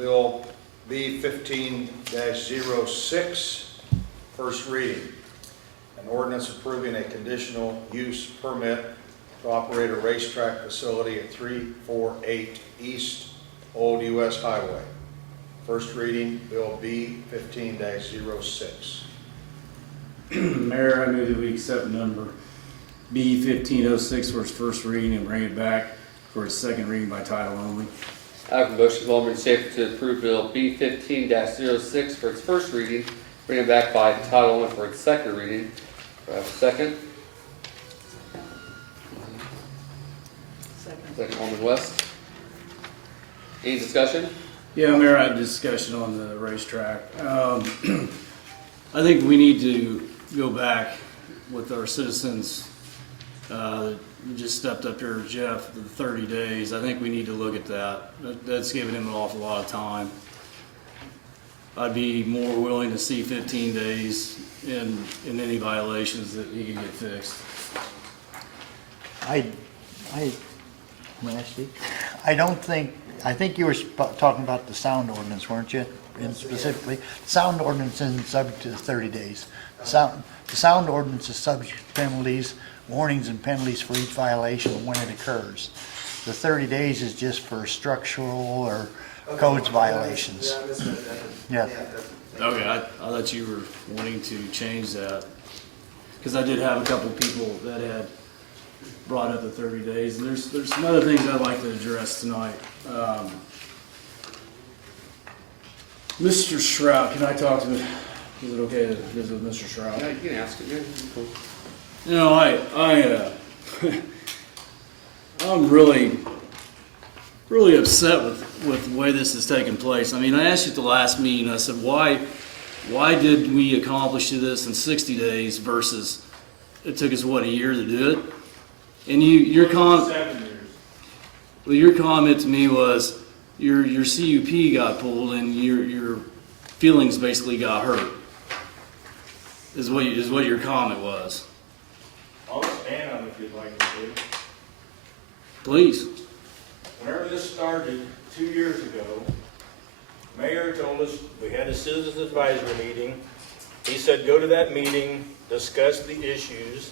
Bill B-15-06, first reading. An ordinance approving a conditional use permit to operate a racetrack facility at 348 East Old US Highway. First reading, Bill B-15-06. Mayor, I move that we accept number B-1506 for its first reading and bring it back for its second reading by title only. I have a motion from Alderman Schaefer to approve Bill B-15-06 for its first reading, bring it back by title only for its second reading. Do I have a second? Second, Alderman West. Any discussion? Yeah, Mayor, I had a discussion on the racetrack. I think we need to go back with our citizens. You just stepped up here, Jeff, the 30 days. I think we need to look at that. That's giving him an awful lot of time. I'd be more willing to see 15 days in any violations that he can get fixed. I think you were talking about the sound ordinance, weren't you? And specifically, sound ordinance isn't subject to the 30 days. The sound ordinance is subject to penalties, warnings and penalties for each violation when it occurs. The 30 days is just for structural or codes violations. Yeah. Okay, I thought you were wanting to change that, because I did have a couple people that had brought up the 30 days, and there's some other things I'd like to address tonight. Mr. Shroud, can I talk to him? Is it okay to visit with Mr. Shroud? Yeah, you can ask it. Yeah, cool. You know, I'm really upset with the way this is taking place. I mean, I asked you at the last meeting, I said, why did we accomplish this in 60 days versus it took us, what, a year to do it? And your comment to me was your CUP got pulled and your feelings basically got hurt, is what your comment was. I'll expand on it if you'd like me to. Please. Whenever this started 2 years ago, Mayor told us we had a citizens advisory meeting. He said go to that meeting, discuss the issues,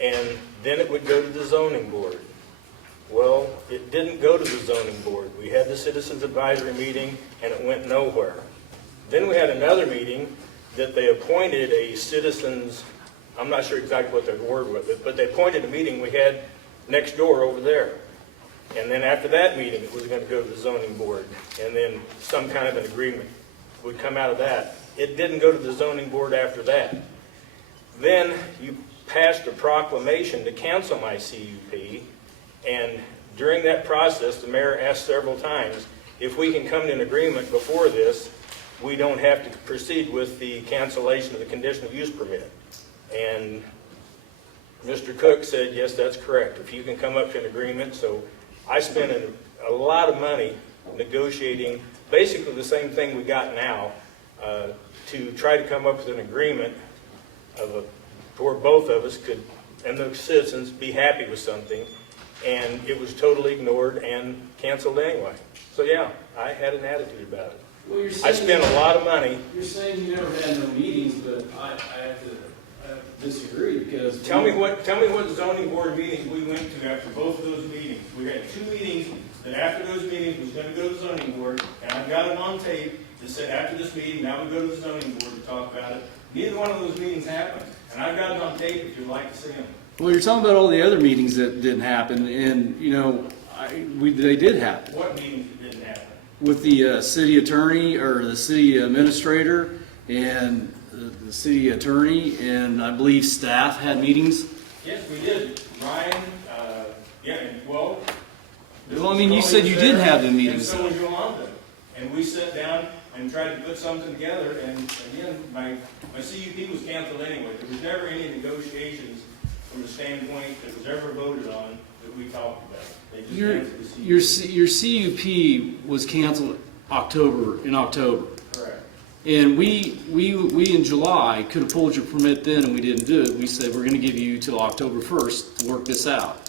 and then it would go to the zoning board. Well, it didn't go to the zoning board. We had the citizens advisory meeting and it went nowhere. Then we had another meeting that they appointed a citizens, I'm not sure exactly what their word was, but they appointed a meeting we had next door over there. And then after that meeting, it was going to go to the zoning board, and then some kind of an agreement would come out of that. It didn't go to the zoning board after that. Then you passed a proclamation to cancel my CUP, and during that process, the mayor asked several times, if we can come to an agreement before this, we don't have to proceed with the cancellation of the conditional use permit. And Mr. Cook said, yes, that's correct. If you can come up to an agreement. So I spent a lot of money negotiating basically the same thing we got now to try to come up with an agreement where both of us could, and the citizens, be happy with something. And it was totally ignored and canceled anyway. So yeah, I had an attitude about it. Well, I spent a lot of money. You're saying you never had no meetings, but I have to disagree, because Tell me what zoning board meetings we went to after both of those meetings. We had 2 meetings that after those meetings was going to go to the zoning board, and I've got them on tape that said after this meeting, now we go to the zoning board to talk about it. Neither one of those meetings happened, and I've got it on tape if you'd like to see them. Well, you're talking about all the other meetings that didn't happen, and you know, they did happen. What meetings didn't happen? With the city attorney or the city administrator and the city attorney, and I believe staff had meetings. Yes, we did. Ryan, well, I mean, you said you did have the meetings. And so was Yolanda. And we sat down and tried to put something together, and again, my CUP was canceled anyway. There was never any negotiations from the standpoint that was ever voted on that we talked about. They just canceled the CUP. Your CUP was canceled in October. Correct. And we in July could have pulled your permit then, and we didn't do it. We said we're going to give you till October 1st to work this out.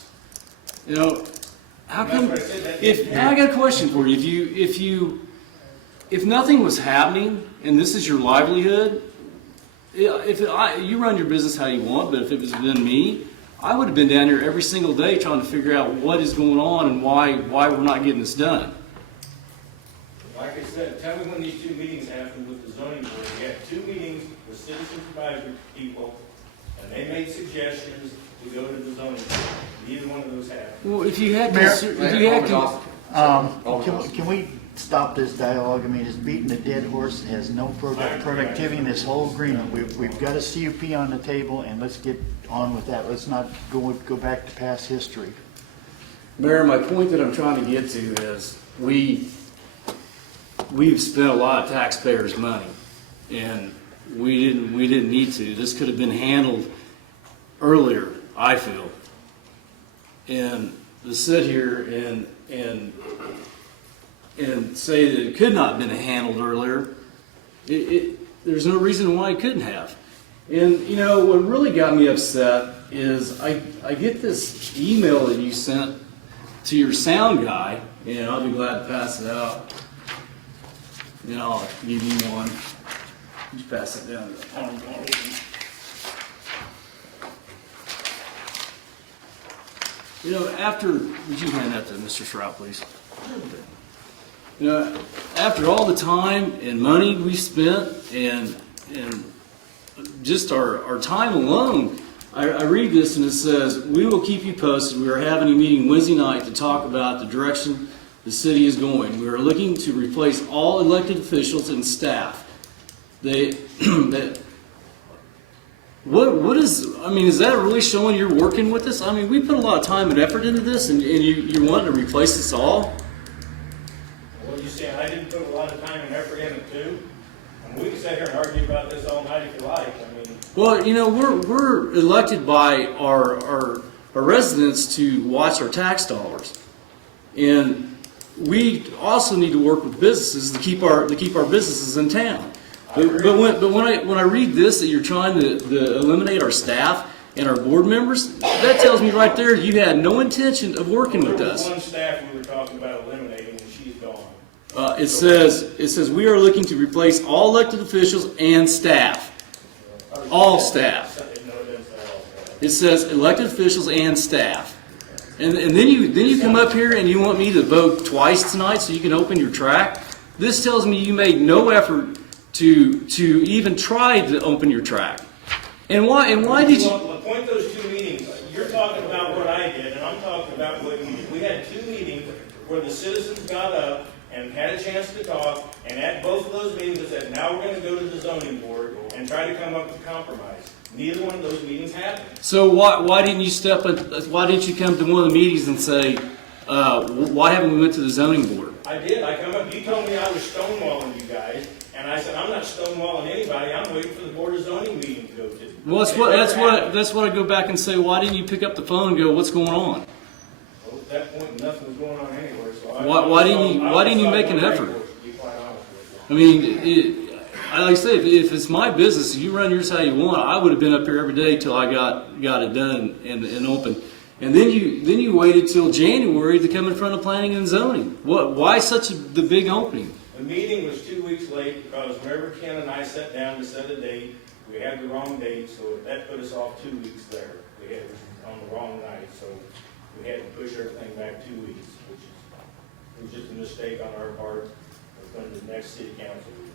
You know, how come? I got a question for you. If you if nothing was happening and this is your livelihood, you run your business how you want, but if it was been me, I would have been down here every single day trying to figure out what is going on and why we're not getting this done. Like I said, tell me when these two meetings happened with the zoning board. We had two meetings with citizens advisory people, and they made suggestions to go to the zoning board. Neither one of those happened. Well, if you had, Mayor, Can we stop this dialogue? I mean, it's beating a dead horse. It has no productivity in this whole agreement. We've got a CUP on the table, and let's get on with that. Let's not go back to past history. Mayor, my point that I'm trying to get to is we've spent a lot of taxpayers' money, and we didn't need to. This could have been handled earlier, I feel. And to sit here and say that it could not have been handled earlier, there's no reason why it couldn't have. And you know what really got me upset is I get this email that you sent to your sound guy, and I'll be glad to pass it out. And I'll give you one. Just pass it down to the arm. You know, would you hand that to Mr. Shrout, please? You know, after all the time and money we spent and just our time alone, I read this and it says, "We will keep you posted. We are having a meeting Wednesday night to talk about the direction the city is going. We are looking to replace all elected officials and staff." What is, I mean, is that really showing you're working with us? I mean, we put a lot of time and effort into this, and you're wanting to replace us all? What are you saying? I didn't put a lot of time and effort in it too? And we can sit here and argue about this all night if you like. I mean, Well, you know, we're elected by our residents to watch our tax dollars, and we also need to work with businesses to keep our businesses in town. But when I read this that you're trying to eliminate our staff and our board members, that tells me right there you had no intention of working with there was us. one staff we were talking about eliminating, and she's gone. It says we are looking to replace all elected officials and staff. All staff. No, it doesn't say all staff. It says elected officials and staff. And then you come up here and you want me to vote twice tonight so you can open your track? This tells me you made no effort to even try to open your track. And why did you? Well, point those two meetings. You're talking about what I did, and I'm talking about what you did. We had two meetings where the citizens got up and had a chance to talk, and at both of those meetings, they said, now we're going to go to the zoning board and try to come up with a compromise. Neither one of those meetings happened. So why didn't you why didn't you come to one of the meetings and say, why haven't we went to the zoning board? I did. I come up. You told me I was stonewalling you guys, and I said I'm not stonewalling anybody. I'm waiting for the board of zoning meeting to go to. Well, that's what I go back and say. Why didn't you pick up the phone and go, what's going on? Well, at that point, nothing was going on anywhere. So Why didn't you make an effort? To be quite honest with I you. mean, like I say, if it's my business, you run yours how you want. I would have been up here every day till I got it done and open. And then you waited till January to come in front of planning and zoning. Why such the big opening? The meeting was 2 weeks late because whenever Ken and I sat down to set a date, we had the wrong date, so that put us off 2 weeks there. We had it on the wrong night, so we had to push everything back 2 weeks, which was just a mistake on our part. It's going to the next city council meeting.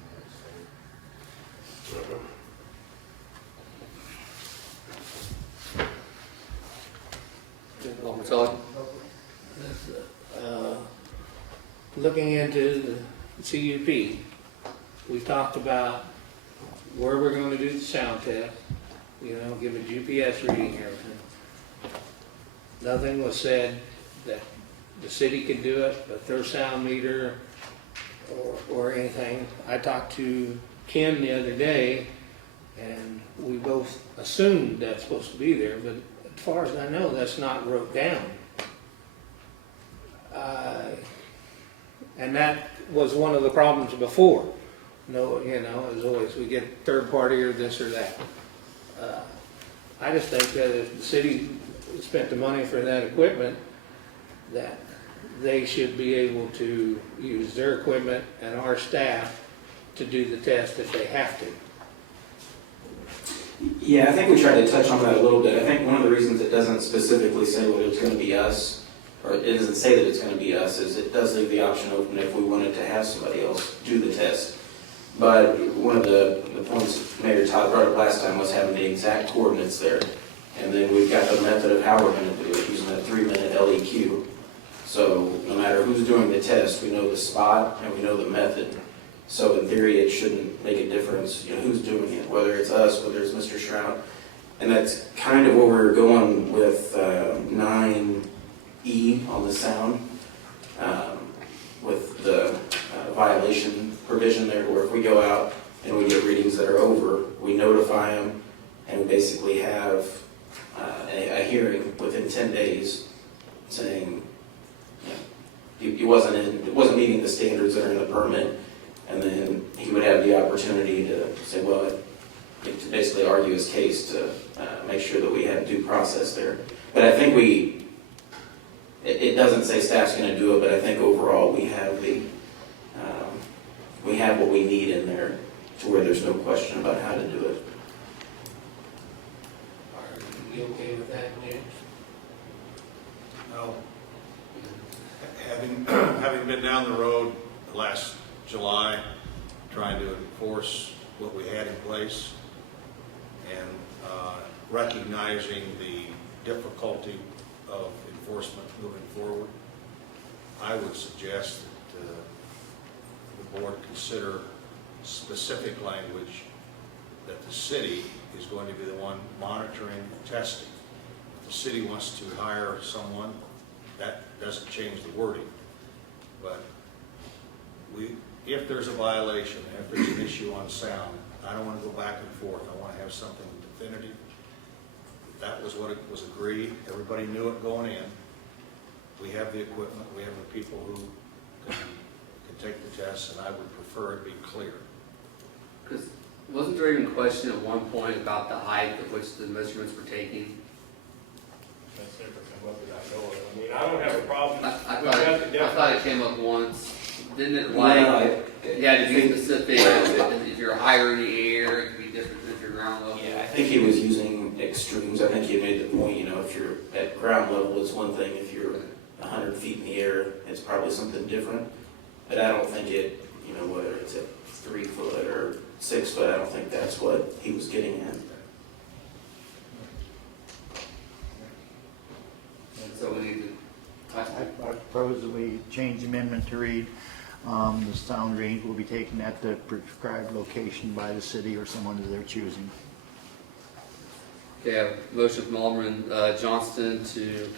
Alderman Tully? Looking into the CUP, we talked about where we're going to do the sound test, give a GPS reading and everything. Nothing was said that the city could do it, but their sound meter or anything. I talked to Ken the other day, and we both assumed that's supposed to be there, but as far as I know, that's not wrote down. And that was one of the problems before. No, as always, we get third party or this or that. I just think that if the city spent the money for that equipment, that they should be able to use their equipment and our staff to do the test if they have to. Yeah, I think we tried to touch on that a little bit. I think one of the reasons it doesn't specifically say whether it's going to be us, or it doesn't say that it's going to be us, is it does leave the option open if we wanted to have somebody else do the test. But one of the points Mayor Todd brought up last time was having the exact coordinates there. And then we've got the method of how we're going to do it, using that 3-minute LEQ. So no matter who's doing the test, we know the spot and we know the method. So in theory, it shouldn't make a difference, who's doing it, whether it's us, whether it's Mr. Shroud. And that's kind of where we're going with 9E on the sound, with the violation provision there, where if we go out and we get readings that are over, we notify them, and we basically have a hearing within 10 days saying, it wasn't meeting the standards that are in the permit. And then he would have the opportunity to say, well, to basically argue his case to make sure that we have due process there. But I think it doesn't say staff's going to do it, but I think overall we have we have what we need in there to where there's no question about how to do it. Are you okay with that, James? Well, having been down the road last July, trying to enforce what we had in place, and recognizing the difficulty of enforcement moving forward, I would suggest that the board consider specific language that the city is going to be the one monitoring and testing. If the city wants to hire someone, that doesn't change the wording, but if there's a violation, if there's an issue on sound, I don't want to go back and forth. I want to have something definitive. That was what it was agreed. Everybody knew it going in. We have the equipment. We have the people who can take the tests, and I would prefer it be clear. Because wasn't there even question at one point about the height at which the measurements were taking? That's never come up that I know of. I mean, I don't have a problem. I thought it came up once. Didn't it you had to be specific, if you're higher in the air, it could be different than if you're ground level? Yeah, I think he was using extremes. I think he made the point, if you're at ground level, it's one thing. If you're 100 feet in the air, it's probably something different. But I don't think it, whether it's at 3 foot or 6 foot, I don't think that's what he was getting at. So we need to, I propose that we change the amendment to read, the sound range will be taken at the prescribed location by the city or someone of their choosing. okay, I have a motion from Alderman Johnston to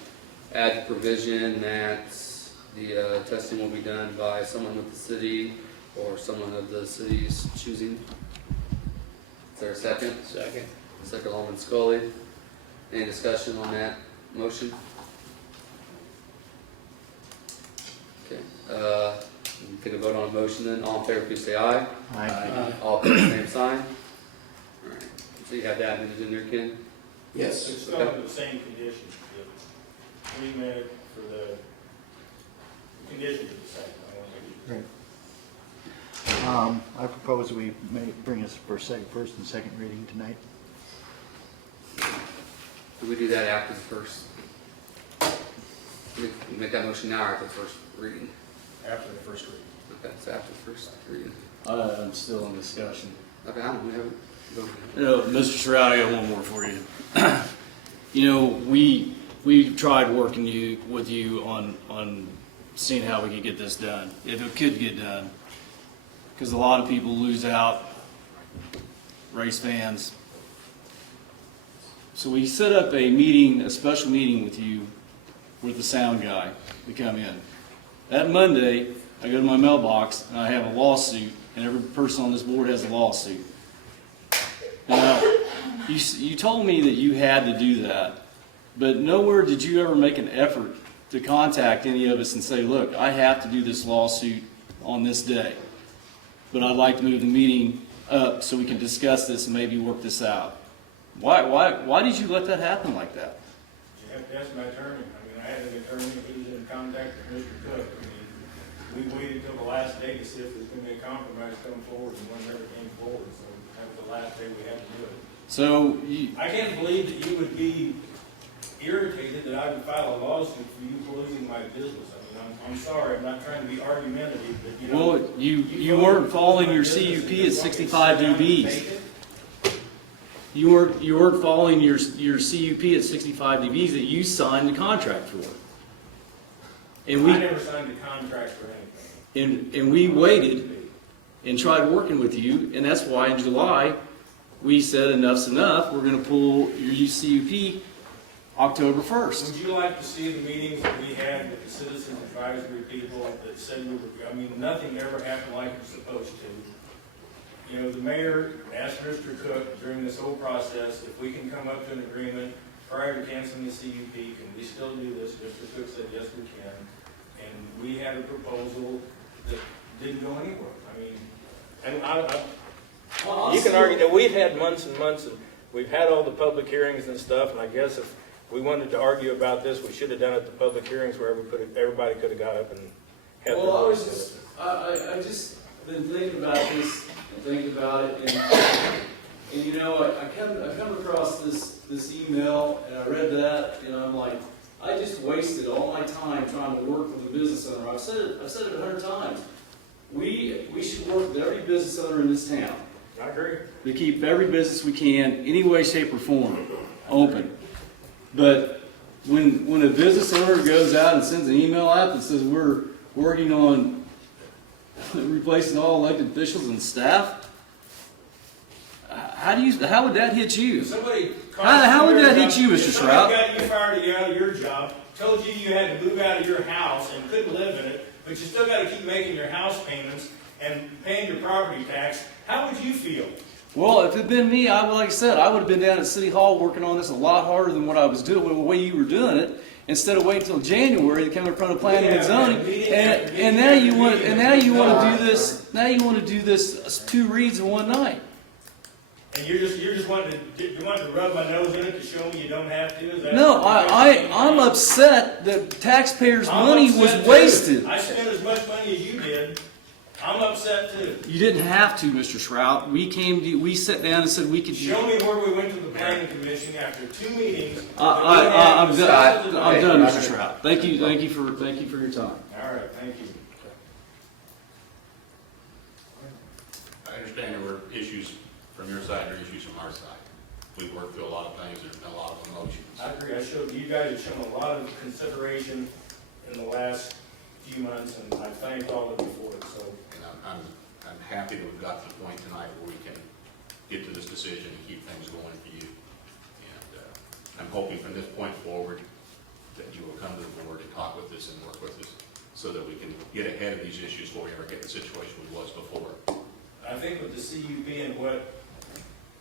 add the provision that the testing will be done by someone with the city or someone of the city's choosing. Is there a second? Second. Second, Alderman Scully. Any discussion on that motion? Okay, we take a vote on a motion then. All in favor, please say aye. Aye. All opposed, same sign. Alright, so you have that in there, Ken? Yes. It's still under the same conditions. The 3-minute for the conditions are the same. I want to Right. I propose that we bring us for first and second reading tonight. Do we do that after the first? We make that motion now or after the first reading? After the first reading. Okay, so after the first reading. I'm still in discussion. Okay, I don't, we haven't voted. Mr. Shroud, I got one more for you. We tried working with you on seeing how we could get this done, if it could get done. Because a lot of people lose out, race fans. So we set up a special meeting with you, with the sound guy to come in. That Monday, I go to my mailbox and I have a lawsuit, and every person on this board has a lawsuit. Now, you told me that you had to do that, but nowhere did you ever make an effort to contact any of us and say, look, I have to do this lawsuit on this day, but I'd like to move the meeting up so we can discuss this and maybe work this out. Why did you let that happen like that? You have to ask my attorney. I mean, mean, I had an attorney who was in contact with Mr. Cook. I mean, we waited till the last day to see if there's gonna be a compromise come forward, and one never came forward, so that was the last day we had to do it. So, I can't believe that you would be irritated that I would file a lawsuit for you losing my business. I mean, I'm sorry, I'm not trying to be argumentative, but you know. well, you weren't following your CUP at 65 dBs. You weren't following your CUP at 65 dBs that you signed the contract for. And I never signed a contract for anything. and we waited and tried working with you, and that's why in July, we said enough's enough, we're gonna pull your CUP October 1st. Would you like to see the meetings that we had with the citizens advisory people that said we were, I mean, nothing ever happened like it was supposed to. You know, the mayor asked Mr. Cook during this whole process if we can come up to an agreement prior to canceling the CUP, can we still do this? Mr. Cook said, yes, we can. And we had a proposal that didn't go anywhere. I mean, and you can argue that we've had months and months, and we've had all the public hearings and stuff, and I guess if we wanted to argue about this, we should have done it at the public hearings where everybody could have got up and had their Well, voice. I just been thinking about this, thinking about it, and you know, I come across this email, and I read that, and I'm like, I just wasted all my time trying to work with a business owner. I've said it 100 times. We should work with every business owner in this town I agree. to keep every business we can, any way, shape, or form, open. But when a business owner goes out and sends an email out that says we're working on replacing all elected officials and staff, how would that hit you? Somebody. How would that hit you, Mr. Shrout? Somebody got you fired out of your job, told you you had to move out of your house and couldn't live in it, but you still got to keep making your house payments and paying your property tax. How would you feel? Well, if it had been me, like I said, I would have been down at City Hall working on this a lot harder than what I was doing, the way you were doing it. Instead of waiting until January to come in front of planning and zoning, and now you want to do this. Now you want to do this 2 reads in one night. And you're just wanting to rub my nose in it to show me you don't have to? Is that No, I'm upset that taxpayers' money was upset too. wasted. I spent as much money as you did. I'm upset too. You didn't have to, Mr. Shrout. We sat down and said we could. Show me where we went to the planning commission after 2 meetings. I'm done. I'm done, Mr. Hey, Shrout. Thank you for your time. All right, thank you. I understand there were issues from your side, there were issues from our side. We've worked through a lot of things, there's been a lot of emotions. I agree. You guys have shown a lot of consideration in the last few months, and I thank all of you for it, so. And I'm happy that we've got to the point tonight where we can get to this decision and keep things going for you. And I'm hoping from this point forward that you will come to the board and talk with us and work with us so that we can get ahead of these issues before we ever get in the situation we was before. I think with the CUP and what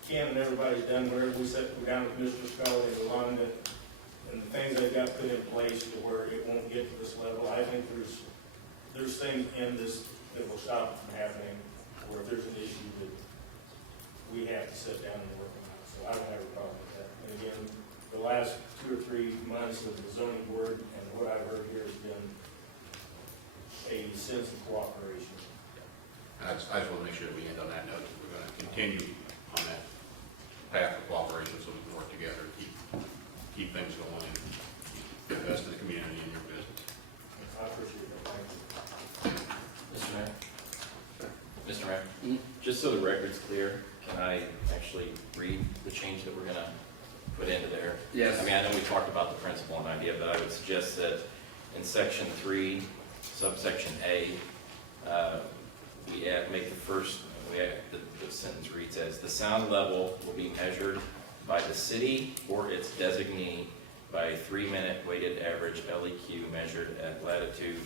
Ken and everybody's done, wherever we sat down with Mr. Scully and Alon, and the things they've got put in place to where it won't get to this level, I think there's things in this that will stop it from happening, or if there's an issue that we have to sit down and work on. So I don't have a problem with that. And again, the last 2 or 3 months of the zoning board and what I've heard here has been a sense of cooperation. And I just want to make sure that we end on that note. We're going to continue on that path of cooperation so we can work together and keep things going and get the best of the community in your business. I appreciate it. Thank you. Mr. Mayor? Mr. Mayor, just so the record's clear, can I actually read the change that we're gonna put into there? Yes. I mean, I know we talked about the principle and idea, but I would suggest that in section 3, subsection A, the sentence reads as, the sound level will be measured by the city or its designee by a 3-minute weighted average LEQ measured at latitude.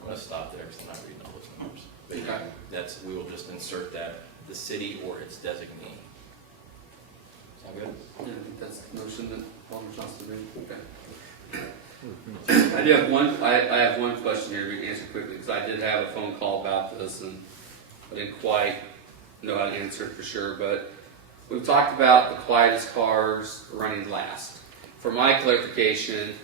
I'm gonna stop there because I'm not reading all those numbers. But Okay. we will just insert that, the city or its designee. Sound good? Yeah, I think that's the motion that Alderman Johnson made. Okay. I do have I have one question here we can answer quickly, because I did have a phone call about this, and I didn't quite know how to answer it for sure, but we've talked about the quietest cars running last. For my clarification,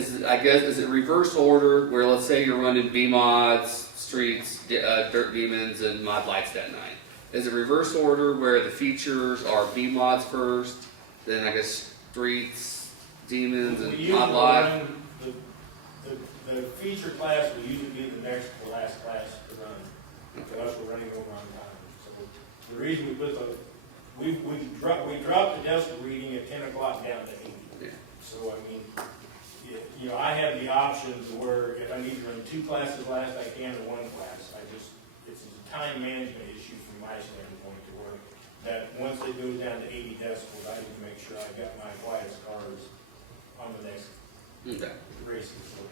is it reverse order where let's say you're running B mods, streets, dirt demons, and mod lights that night? Is it reverse order where the features are B mods first, then I guess streets, demons, We and usually mod light? run, the feature class will usually be the next to last class to run. Unless we're running over on time. So the reason we put we dropped the decibel reading at 10 o'clock down to 80. Yeah. So, I mean, you know, I have the option to where if I need to run 2 classes last, I can, or 1 class. It's a time management issue from my standpoint to where that once it goes down to 80 decibels, I need to make sure I've got my quietest cars on the next Okay. races. So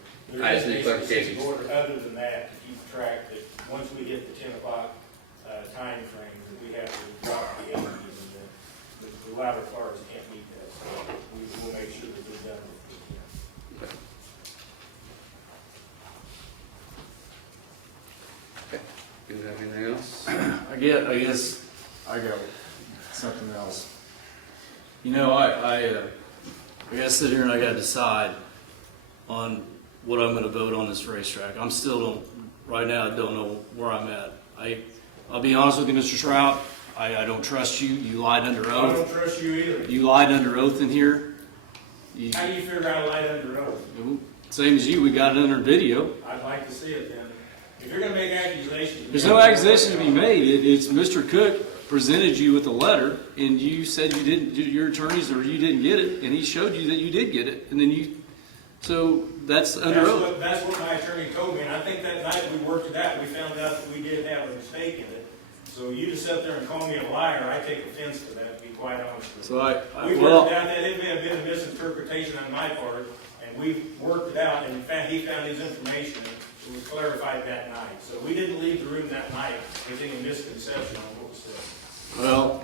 I just there need is a specific clarification. order other than that to keep track that once we hit the 10 o'clock time frame, that we have to drop the 80 and the louder cars can't meet that. So we will make sure that they're done with it. Okay. Do you have anything else? I guess I got something else. You know, I gotta sit here and I gotta decide on what I'm gonna vote on this racetrack. I'm still right now, I don't know where I'm at. I'll be honest with you, Mr. Shrout, I don't trust you. You lied under I oath. don't trust you either. You lied under oath in here. How do you figure out a light under oath? Same as you, we got it under video. I'd like to see it then. If you're gonna make accusations. There's no accusation to be made. It's Mr. Cook presented you with a letter, and you said you didn't, your attorneys, or you didn't get it, and he showed you that you did get it, and then you, so that's under oath. That's what my attorney told me, and I think that night we worked it out, we found out that we did have a mistake in it. So you just sit there and call me a liar, I take offense to that, to be quite honest with you. So We well, worked it out, that it may have been a misinterpretation on my part, and we worked it out, and in fact, he found his information, and we clarified that night. So we didn't leave the room that night with any misconception on what was said. well,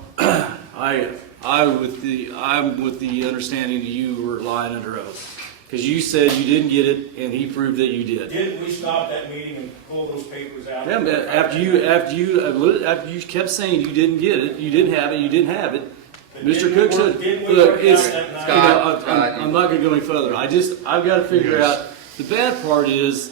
I'm with the understanding that you were lying under oath. Because you said you didn't get it, and he proved that you did. Didn't we stop that meeting and pull those papers out? Yeah, but after you kept saying you didn't get it, you didn't have it, But Mr. didn't Cook we said, work- didn't we look, work it's, out that you night? know, Scott, I'm not gonna go any further. I've gotta figure out, the bad part is,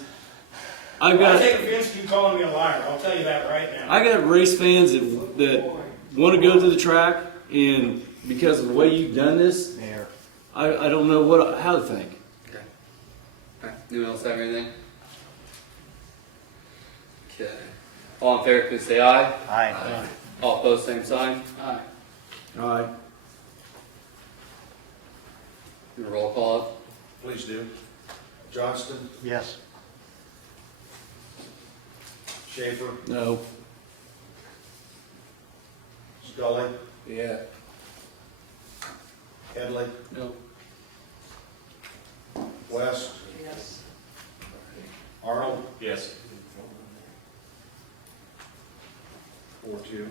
I take offense to you calling me a liar, I'll tell you that right now. I got race fans that wanna go to the track, and because of the way you've done this, Mayor. I don't know how to think. Okay. All right. Anyone else have anything? Okay. All in favor, please say aye. Aye. All opposed, same sign. All right. Do a roll call. Please do. Johnston, Yes. Schaefer, No. Scully, Yeah. Headley, No. West, Arnold, Yes. 4-2.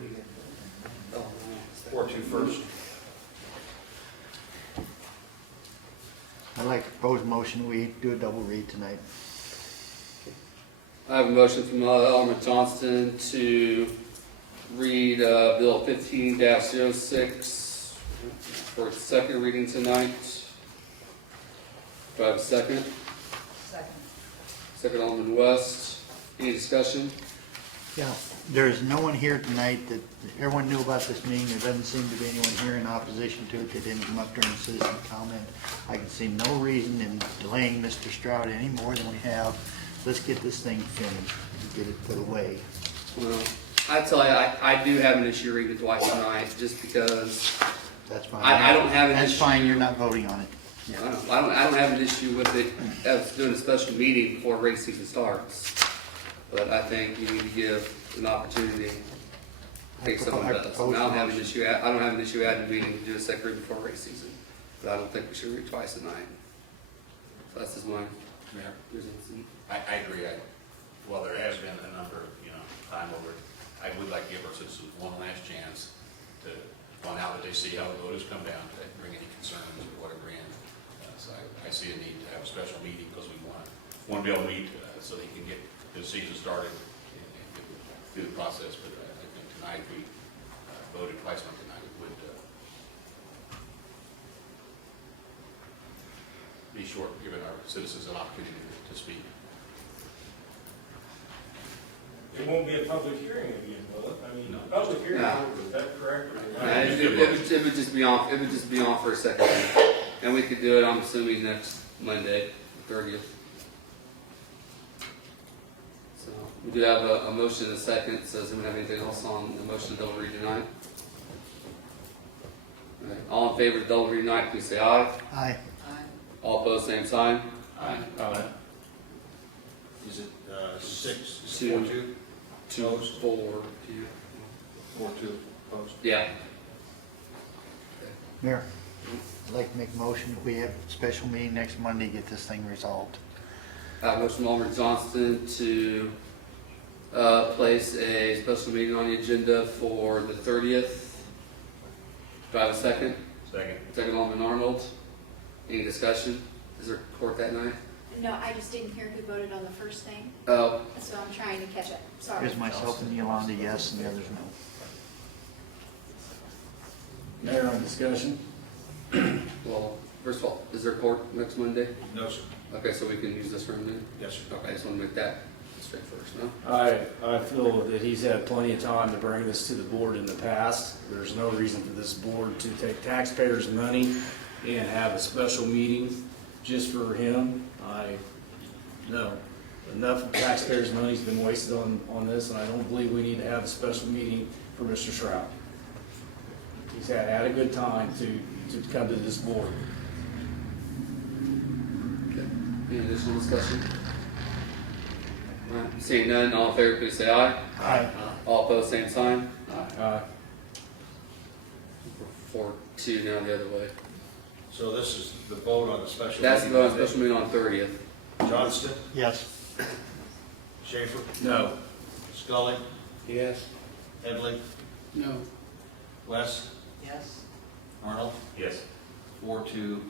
4-2 first. I'd like to propose a motion, we do a double read tonight. I have a motion from Alderman Johnston to read Bill 15-06 for its second reading tonight. Do I have a second? Second. Second, Alderman West. Any discussion? Yeah, there's no one here tonight that, everyone knew about this meeting, there doesn't seem to be anyone here in opposition to it, they didn't come up during citizen comment. I can see no reason in delaying Mr. Stroud any more than we have. Let's get this thing finished and get it put away. Well, I tell you, I do have an issue reading it twice tonight, just because That's fine. I don't have an That's issue. fine, you're not voting on it. I don't have an issue with it as doing a special meeting before race season starts. But I think you need to give an opportunity in case someone I does. propose And I don't the have an motion. issue, I don't have an issue adding a meeting to do a second reading before race season. But I don't think we should read twice a night. So that's just my Mayor, reasons. I agree. Well, there has been a number of, time over. I would like to give our citizens one last chance to find out that they see how the vote has come down, to bring any concerns or whatever in. So I see a need to have a special meeting because we want to be able to meet so they can get the season started and get through the process. But I think tonight, we voted twice on tonight, it would be short, giving our citizens an opportunity to speak. It won't be a public hearing again, will it? I mean, No. public hearing, No. is that correct? or not? It would just be on, it would just be on for a second. And we could do it, I'm assuming, next Monday, the 30th. So, we do have a motion and a second, so does anyone have anything else on the motion to double read tonight? All right, all in favor of double read tonight, please say aye. Aye. All opposed, same sign. Is it 6, Two. 4-2? 2, 4, 4-2 opposed? yeah. Mayor, I'd like to make a motion that we have a special meeting next Monday, get this thing resolved. Motion from Alderman Johnston to place a special meeting on the agenda for the 30th. Do I have a second? Second. Second, Alderman Arnold. Any discussion? Is there court that night? No, I just didn't hear who voted on the first thing, Oh, so I'm trying to catch up. Sorry. Here's myself and Yolanda, yes, and the others no. Mayor, on discussion? well, first of all, is there court next Monday? No, sir. Okay, so we can use this room then? Yes, sir. Okay, I just want to make that straight first, no? I feel that he's had plenty of time to bring this to the board in the past. There's no reason for this board to take taxpayers' money and have a special meeting just for him. No, enough of taxpayers' money's been wasted on this, and I don't believe we need to have a special meeting for Mr. Shroud. He's had a good time to come to this board. Okay. Any additional discussion? All right, seeing none, all in favor, please say aye. Aye. All opposed, same sign. Uh, 4-2 now the other way. So this is the vote on the special. That's the meeting vote on Monday. special meeting on 30th. Johnston, Yes. Schaefer, No. Scully, Yes. Headley, No. West, Yes. Arnold, Yes. 4-2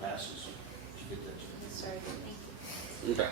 passes. Did you get that, Jim? Sorry, thank you. Okay.